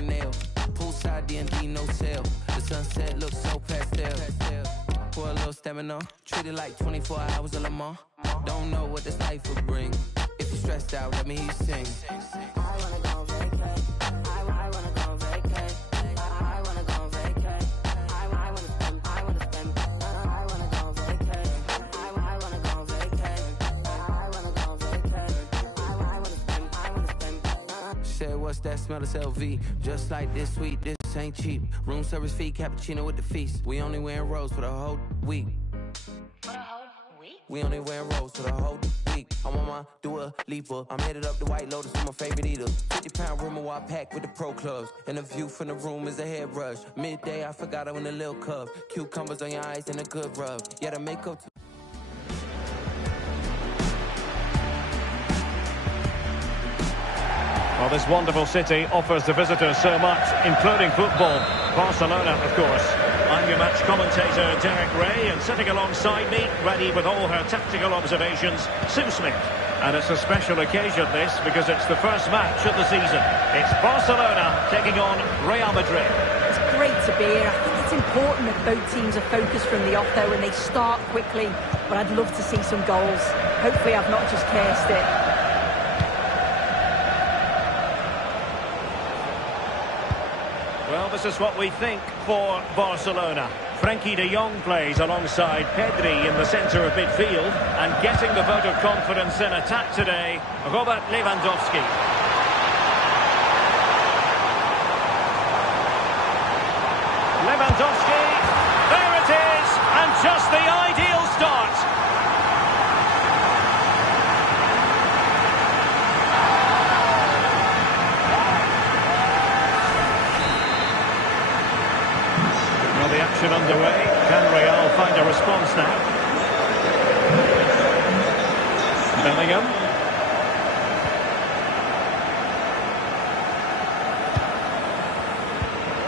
a nail. Poolside D&D, no sale. The sunset looks so pastel. For a little stamina, treat it like 24 hours of Le Mans. Don't know what this life will bring. If you're stressed out, let me hear you sing. I wanna go vacay. I wanna go vacay. I wanna go vacay. I wanna spend. I wanna spend. I wanna go vacay. I wanna go vacay. I wanna go vacay. I wanna spend. I wanna spend. Said, what's that smell? It's LV. Just like this sweet, this ain't cheap. Room service fee, cappuccino with the feast. We only wearing rose for the whole week. We only wearing rose for the whole week. I'm on my Dua Lipa. I'm headed up the White Lotus with my favorite eater. 50-pound room I pack with the pro clubs. And the view from the room is a head rush. Midday, I forgot I went a little cup. Cucumbers on your eyes and a good rub. Yeah, the makeup. Well, this wonderful city offers the visitors so much, including football. Barcelona, of course. I'm your match commentator, Derek Ray, and sitting alongside me, ready with all her tactical observations, Sue Smith. And it's a special occasion, this, because it's the first match of the season. It's Barcelona taking on Real Madrid. It's great to be here. I think it's important that both teams are focused from the off, though, and they start quickly. But I'd love to see some goals. Hopefully I've not just cursed it. Well, this is what we think for Barcelona. Frenkie de Jong plays alongside Pedri in the centre of midfield, and getting the vote of confidence in attack today, Robert Lewandowski. Lewandowski, there it is, and just the ideal start. The action underway. Can Real find a response now? Bellingham.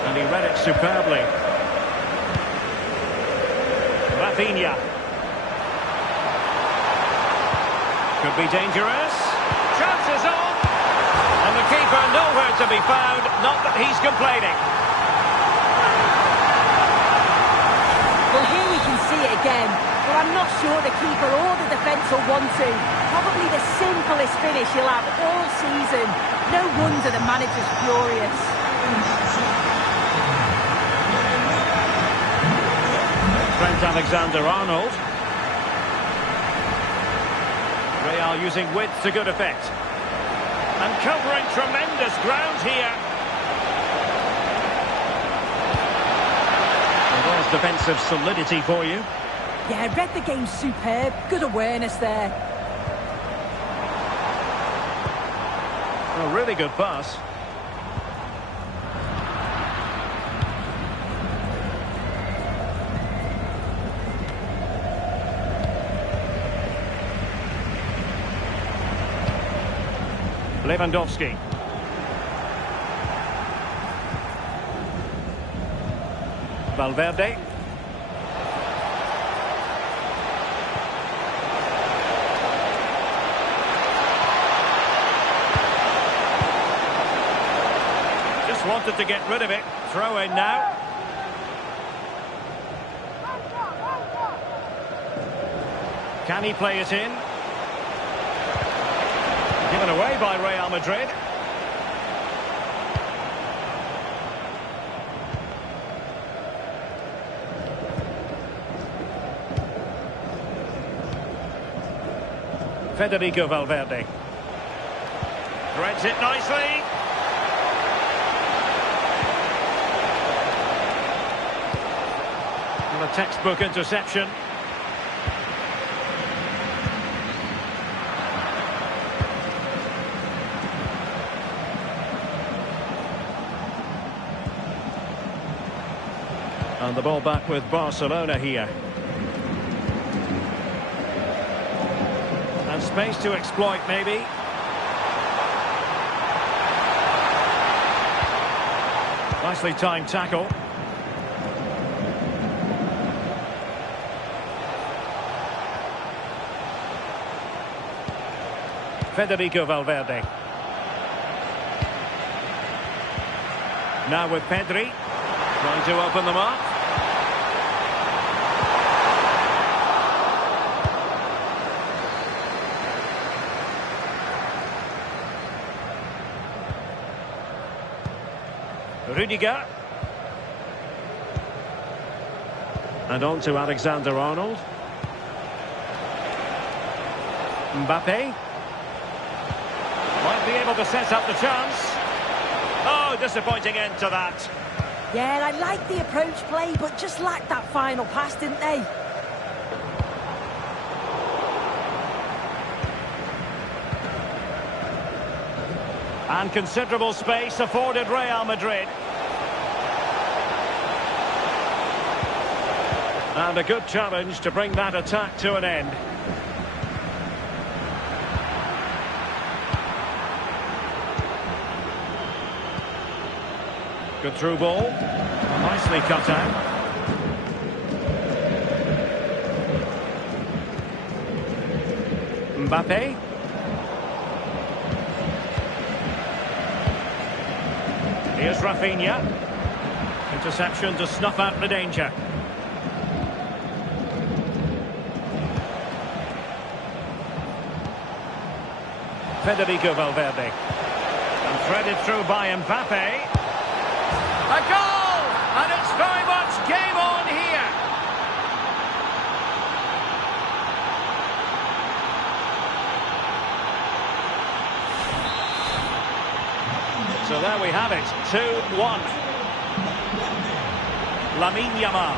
And he read it superbly. Rafinha. Could be dangerous. Chances on. And the keeper nowhere to be found. Not that he's complaining. Well, here we can see it again, but I'm not sure the keeper or the defence will want to. Probably the simplest finish he'll have all season. No wonder the manager's furious. Trent Alexander-Arnold. Real using width to good effect. And covering tremendous ground here. Defensive solidity for you. Yeah, read the game superb. Good awareness there. A really good pass. Lewandowski. Valverde. Just wanted to get rid of it. Throw in now. Can he play it in? Given away by Real Madrid. Federico Valverde. Threads it nicely. And a textbook interception. And the ball back with Barcelona here. And space to exploit, maybe. Nicely timed tackle. Federico Valverde. Now with Pedri. Trying to open them up. Rudiger. And on to Alexander-Arnold. Mbappe. Might be able to set up the chance. Oh, disappointing end to that. Yeah, I like the approach play, but just lacked that final pass, didn't they? And considerable space afforded Real Madrid. And a good challenge to bring that attack to an end. Good through ball. Nicely cut out. Mbappe. Here's Rafinha. Interception to snuff out the danger. Federico Valverde. And threaded through by Mbappe. A goal! And it's very much game on here. So there we have it, 2-1. Lamine Yamal.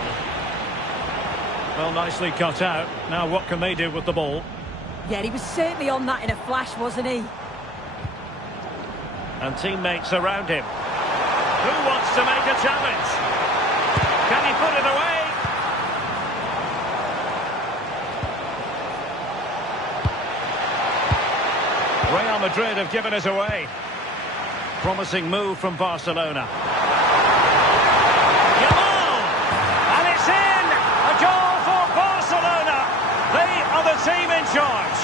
Well, nicely cut out. Now what can they do with the ball? Yeah, he was certainly on that in a flash, wasn't he? And teammates around him. Who wants to make a challenge? Can he put it away? Real Madrid have given it away. Promising move from Barcelona. Yamal! And it's in! A goal for Barcelona! They are the team in charge.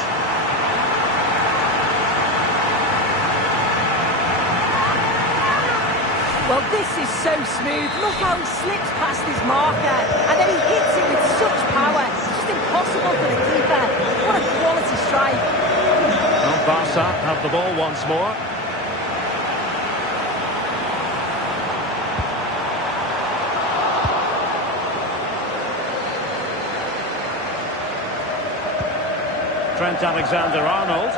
Well, this is so smooth. Look how he slips past his marker. And then he hits it with such power. It's just impossible for the keeper. What a quality strike. Well, Barca have the ball once more. Trent Alexander-Arnold.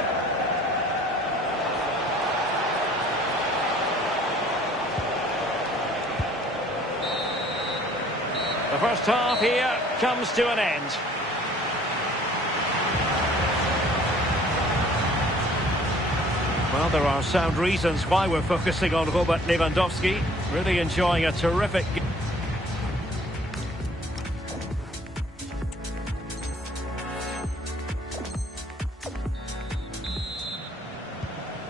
The first half here comes to an end. Well, there are sound reasons why we're focusing on Robert Lewandowski. Really enjoying a terrific game.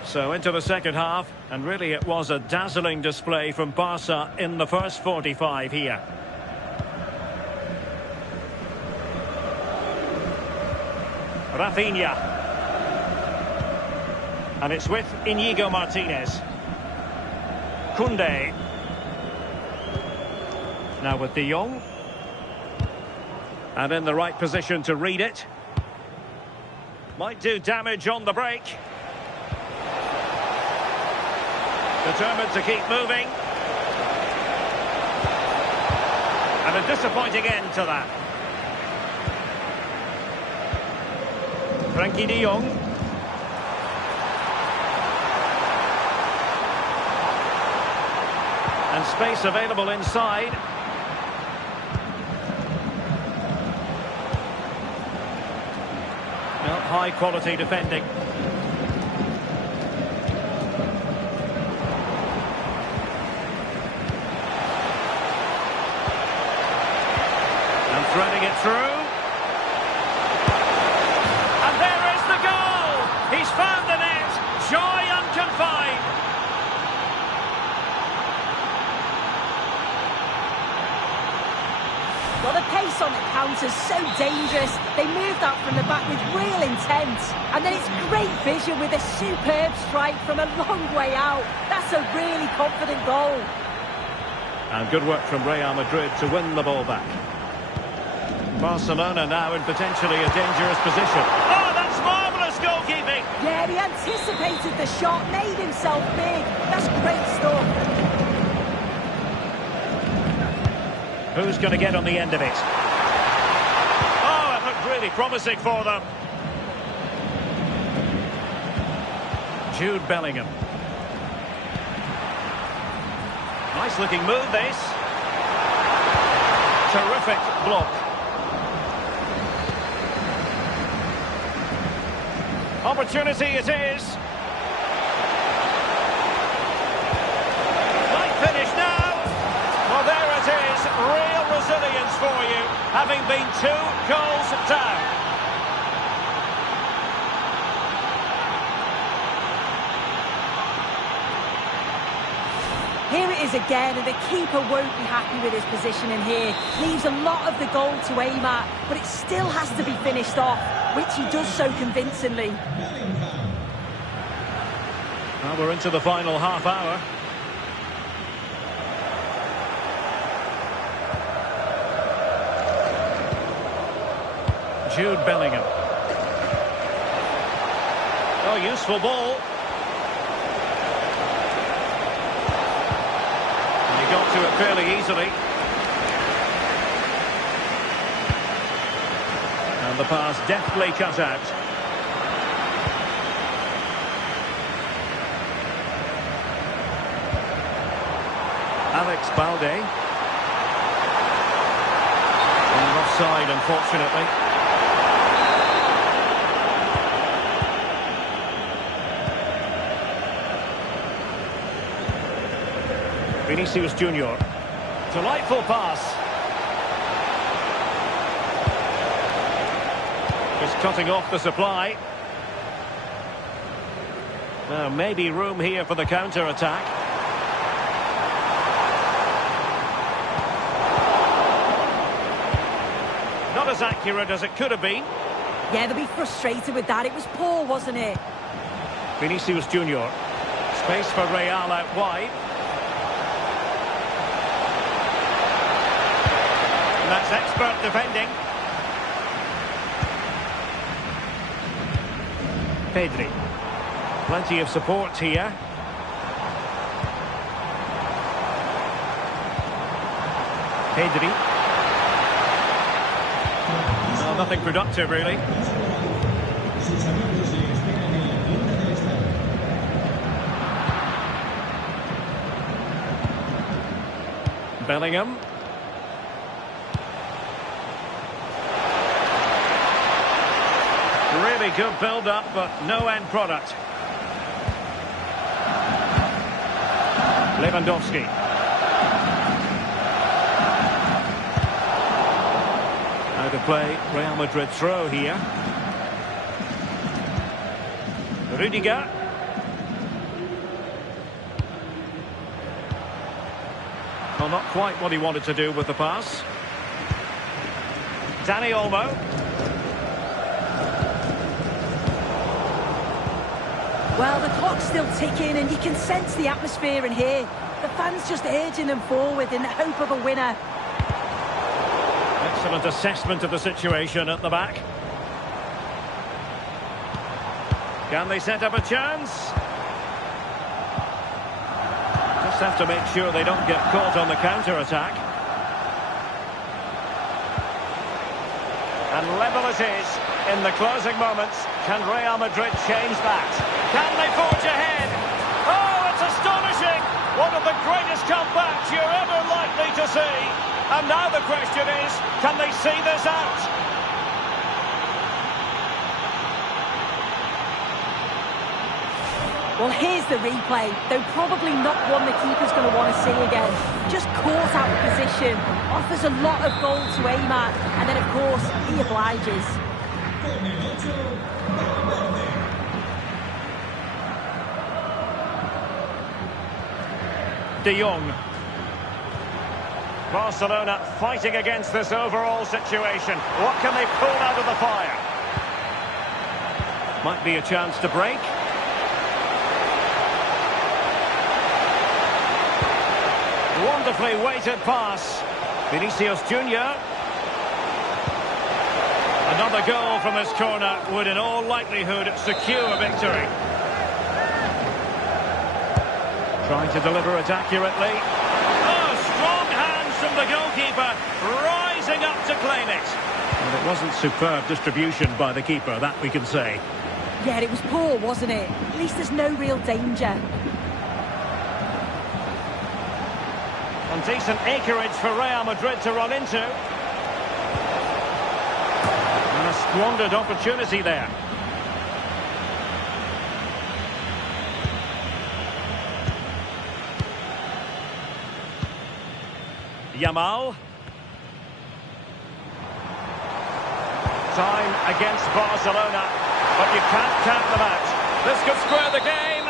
So into the second half, and really it was a dazzling display from Barca in the first 45 here. Rafinha. And it's with Inigo Martinez. Koundé. Now with De Jong. And in the right position to read it. Might do damage on the break. Determined to keep moving. And a disappointing end to that. Frankie De Jong. And space available inside. Well, high quality defending. And threading it through. And there is the goal! He's found the net. Joy unconfined. Well, the pace on the counter's so dangerous. They moved out from the back with real intent. And then it's great vision with a superb strike from a long way out. That's a really confident goal. And good work from Real Madrid to win the ball back. Barcelona now in potentially a dangerous position. Oh, that's marvellous goalkeeping! Yeah, he anticipated the shot, made himself big. That's great stuff. Who's going to get on the end of it? Oh, it looked really promising for them. Jude Bellingham. Nice looking move, this. Terrific block. Opportunity it is. Might finish now. Well, there it is. Real resilience for you, having been 2 goals down. Here it is again, and the keeper won't be happy with his positioning here. Leaves a lot of the goal to aim at, but it still has to be finished off, which he does so convincingly. Well, we're into the final half hour. Jude Bellingham. Oh, useful ball. Got to it fairly easily. And the pass deftly cut out. Alex Balde. And offside, unfortunately. Vinicius Junior. Delightful pass. Just cutting off the supply. Now maybe room here for the counter-attack. Not as accurate as it could have been. Yeah, they'll be frustrated with that. It was poor, wasn't it? Vinicius Junior. Space for Real out wide. That's expert defending. Pedri. Plenty of support here. Pedri. No, nothing productive, really. Bellingham. Really good build-up, but no end product. Lewandowski. Out of play, Real Madrid throw here. Rudiger. Well, not quite what he wanted to do with the pass. Dani Olmo. Well, the clock's still ticking, and you can sense the atmosphere in here. The fans just urging them forward in the hope of a winner. Excellent assessment of the situation at the back. Can they set up a chance? Just have to make sure they don't get caught on the counter-attack. And level it is in the closing moments. Can Real Madrid change that? Can they forge ahead? Oh, it's astonishing! One of the greatest comebacks you're ever likely to see. And now the question is, can they see this out? Well, here's the replay. Though probably not one the keeper's going to want to see again. Just caught out of position. Offers a lot of goal to aim at. And then, of course, he obliges. De Jong. Barcelona fighting against this overall situation. What can they pull out of the fire? Might be a chance to break. Wonderfully weighted pass. Vinicius Junior. Another goal from his corner would in all likelihood secure victory. Trying to deliver it accurately. Oh, strong hands from the goalkeeper, rising up to claim it. And it wasn't superb distribution by the keeper, that we can say. Yeah, it was poor, wasn't it? At least there's no real danger. And decent acreage for Real Madrid to run into. And a squandered opportunity there. Yamal. Time against Barcelona, but you can't count them out. This could square the game.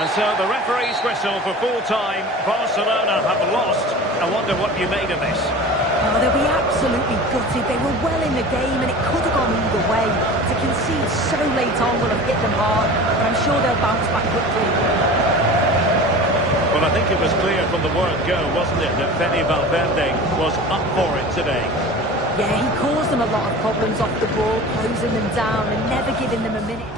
And so the referee's whistle for full time. Barcelona have lost. I wonder what you made of this. Oh, they'll be absolutely gutted. They were well in the game and it could have gone either way. To concede so late on will have hit them hard, but I'm sure they'll bounce back quickly. Well, I think it was clear from the word go, wasn't it, that Fede Valverde was up for it today. Yeah, he caused them a lot of problems off the ball, closing them down and never giving them a minute.